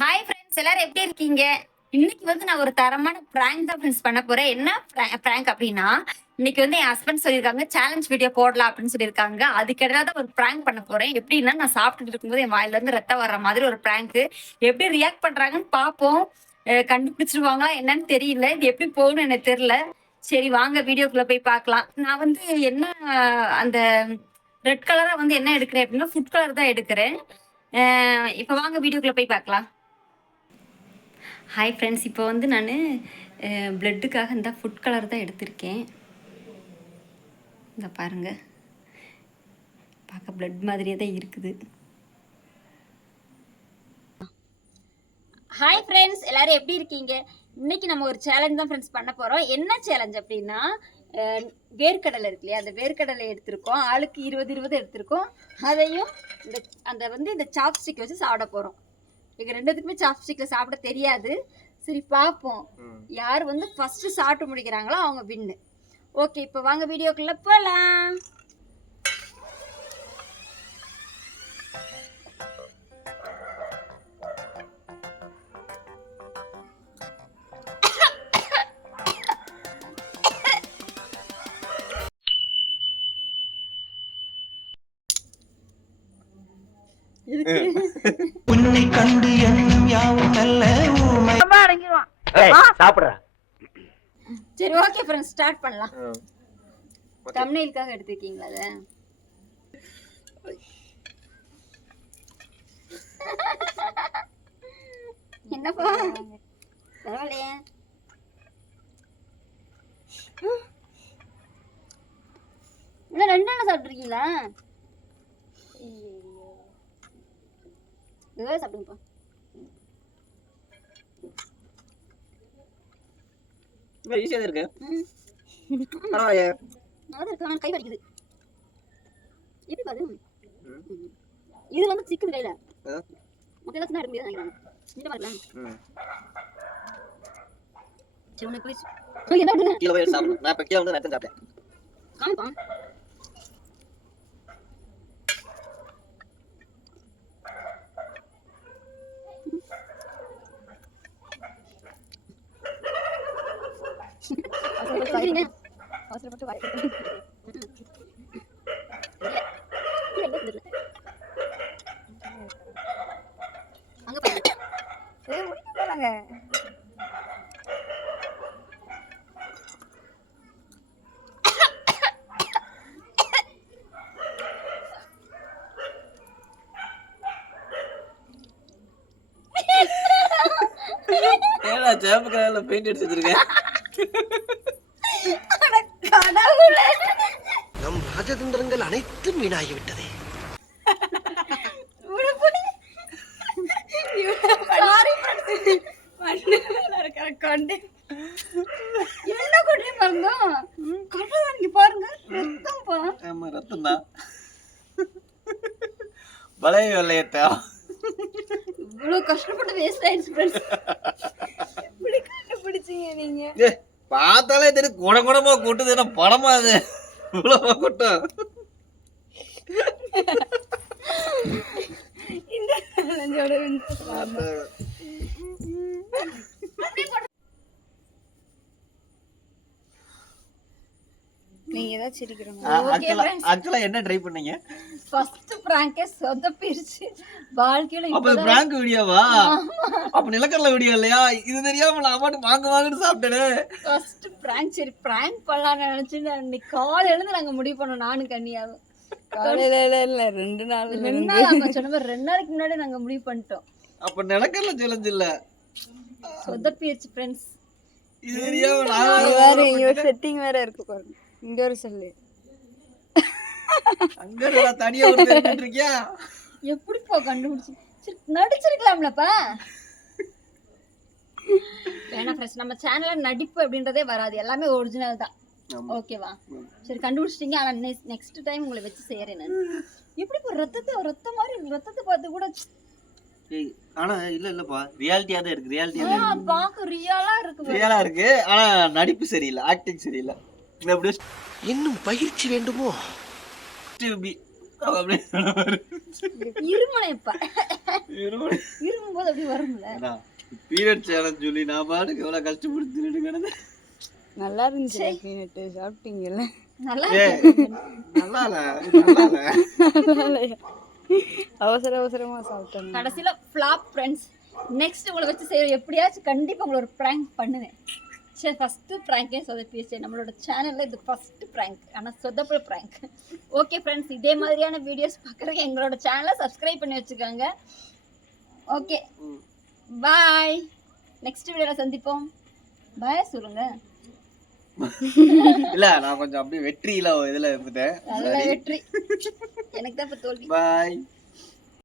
Hi friends, எல்லாரும் எப்படி இருக்கீங்க? இன்னைக்கு வந்து நான் ஒரு தரமான பிராங்க் தான் ஃப்ரெண்ட்ஸ் பண்ண போறேன். என்ன பிராங்க் அப்படின்னா, இன்னைக்கு வந்து என் ஹஸ்பண்ட் சொல்லியிருக்காங்க சேலஞ்ச் வீடியோ போடலாம் அப்படின்னு சொல்லியிருக்காங்க. அதுக்கிடையில தான் ஒரு பிராங்க் பண்ண போறேன். எப்படின்னா, நான் சாப்பிட்டுட்டு இருக்கும்போது என் வாயில இருந்து ரத்தம் வர்ற மாதிரி ஒரு பிராங்க். எப்படி ரியாக்ட் பண்றாங்கன்னு பார்ப்போம். கண்டுபிடிச்சிருவாங்களா என்னன்னு தெரியல. இது எப்படி போகணும்னு எனக்கு தெரியல. சரி வாங்க வீடியோக்குள்ள போய் பார்க்கலாம். நான் வந்து என்ன அந்த ரெட் கலரா வந்து என்ன எடுக்கிறேன் அப்படின்னா, ஃபுட் கலர் தான் எடுக்கிறேன். இப்போ வாங்க வீடியோக்குள்ள போய் பார்க்கலாம். ஹாய் ஃப்ரெண்ட்ஸ், இப்போ வந்து நான் பிளட்டுக்காக இந்த ஃபுட் கலர் தான் எடுத்திருக்கேன். இந்த பாருங்கள், பார்க்க பிளட் மாதிரியே தான் இருக்குது. ஹாய் ஃப்ரெண்ட்ஸ், எல்லாரும் எப்படி இருக்கீங்க? இன்னைக்கு நம்ம ஒரு சேலஞ்ச் தான் ஃப்ரெண்ட்ஸ் பண்ண போகிறோம். என்ன சேலஞ்ச் அப்படின்னா, வேர்க்கடலை இருக்கு இல்லையா, அந்த வேர்க்கடலை எடுத்திருக்கோம். ஆளுக்கு 20 எடுத்திருக்கோம். அதையும் இந்த சாப்ஸ்டிக் வச்சு சாப்பிட போகிறோம். எங்க ரெண்டுத்துக்குமே சாப்ஸ்டிக்ல சாப்பிட தெரியாது. சரி பார்ப்போம், யார் வந்து ஃபர்ஸ்ட் சாப்பிட்டு முடிக்கிறாங்களோ அவங்க வின்னு. ஓகே, இப்போ வாங்க வீடியோக்குள்ள போலாம். உன்னை கண்டு எண்ணம் யாவும் நல்ல ஊமை சாப்பிடுறா. சரி ஓகே ஃப்ரெண்ட்ஸ், ஸ்டார்ட் பண்ணலாம். தம்ப்நெயிலுக்காக எடுத்துக்கீங்களா அத? என்னப்பா பரவாயில்லையே. இன்னும் 2 எண்ணெய் சாப்பிட்ருக்கீங்களா? இதுவே சாப்பிடுங்கப்பா. ஈஸியா இருக்கு. பரவாயில்லையே. அது இருக்கு, ஆனால் கை வலிக்குது. எப்படி பாரு, இது வந்து சிக்கன் கையில மொத்தம் சின்ன எடுக்க முடியாது நினைக்கிறேன். இந்த மாதிரிலாம் சரி உனக்கு போய் என்ன பண்ணுங்க கீழே போய் சாப்பிடு. நான் இப்போ கீழே வந்து நேரத்தை சாப்பிட்டேன். காமிப்பா. அவசரப்பட்டு வாய் அங்க போறாங்க. ஏடா சேப்பு கலர்ல பெயிண்ட் அடிச்சு வச்சிருக்கேன். நம் ராஜதந்திரங்கள் அனைத்தும் வீணாகிவிட்டதே. என்ன கொண்டு மறந்தோம் பாருங்க, ரத்தம் பா. ஆமா, ரத்தம் தான். பழைய வெள்ளையத்தா இவ்வளவு கஷ்டப்பட்டு வேஸ்ட் ஆயிடுச்சு ஃப்ரெண்ட்ஸ். எப்படி கண்டுபிடிச்சீங்க நீங்க? பார்த்தாலே தெரியும் குட குடமா கொட்டுது. என்ன படமா அது? இவ்வளவா கொட்டும்? இந்த சேலஞ்சோட நீங்க ஏதாவது சிரிக்கிறீங்க? ஆக்சுவலா என்ன ட்ரை பண்ணீங்க? ஃபர்ஸ்ட் பிராங்கே சொதப்பிருச்சு வாழ்க்கையில. அப்ப பிராங்க் வீடியோவா? அப்ப நிலக்கடலை வீடியோ இல்லையா? இது தெரியாம நான் பாட்டு வாங்கன்னு சாப்பிட்டேனே. First prank. சரி பிராங்க் பண்ணலாம்னு நினைச்சு இன்னைக்கு காலையில இருந்து நாங்க முடிவு பண்ணோம், நானும் கண்ணியாவும். காலையில இல்ல 2 நாள் 2 நாள் ஆமா, சொன்ன மாதிரி 2 நாளைக்கு முன்னாடி நாங்க முடிவு பண்ணிட்டோம். அப்ப நிலக்கடலை சேலஞ்ச் இல்ல, சொதப்பிருச்சு ஃப்ரெண்ட்ஸ். இது தெரியாம வேற இங்க செட்டிங் வேற இருக்கு பாருங்க. இங்க ஒரு செல்லு அங்க நான் தனியா ஒரு தெரிஞ்சிட்டு இருக்கியா? எப்படி போ கண்டுபிடிச்சு? சரி நடிச்சிருக்கலாம்லப்பா. வேணா ஃப்ரெண்ட்ஸ், நம்ம சேனல்ல நடிப்பு அப்படின்றதே வராது, எல்லாமே ஒரிஜினல் தான். ஓகேவா? சரி கண்டுபிடிச்சிட்டீங்க. ஆனா நெக்ஸ்ட் டைம் உங்களை வச்சு செய்யறேன் நான். எப்படி போ ரத்தம் மாதிரி ரத்தத்தை பார்த்து கூட. ஆனா இல்லப்பா, ரியாலிட்டியா தான் இருக்கு. ரியாலிட்டியா தான் இருக்கு. பாக்க ரியலா இருக்கு. ஆனா நடிப்பு சரியில்லை, ஆக்டிங் சரியில்லை. இன்னும் பயிற்சி வேண்டுமோ? அவ அப்படியே இருமனைப்பா இருமும்போது அப்படி வரும்ல. பீரியட் சேலஞ்ச் சொல்லி நான் பாட்டுக்கு எவ்வளவு கஷ்டப்படுத்திட்டு கிடந்தேன். நல்லா இருந்துச்சு பீனட் சாப்பிட்டீங்கல்ல. நல்லா நல்லா இல்ல அவசர அவசரமா சாப்பிட்டேன். கடைசியில ஃப்ளாப் ஃப்ரெண்ட்ஸ். நெக்ஸ்ட் உங்களுக்கு வச்சு செய்ய எப்படியாச்சும் கண்டிப்பா உங்களை ஒரு ப்ராங்க் பண்ணுவேன். சரி ஃபர்ஸ்ட் ப்ராங்கே சொதப்பிடுச்சு. நம்மளோட சேனல்ல இது ஃபர்ஸ்ட் ப்ராங்க், ஆனால் சொதப்பல் ப்ராங்க். ஓகே ஃப்ரெண்ட்ஸ், இதே மாதிரியான வீடியோஸ் பார்க்குறதுக்கு எங்களோட சேனலை சப்ஸ்கிரைப் பண்ணி வச்சுக்கோங்க. ஓகே பாய், நெக்ஸ்ட் வீடியோல சந்திப்போம். பாய் சொல்லுங்க. இல்ல நான் கொஞ்சம் அப்படியே வெற்றியில இதுல இருந்துட்டேன். நல்ல வெற்றி. எனக்கு தான் இப்போ தோல்வி. பாய்.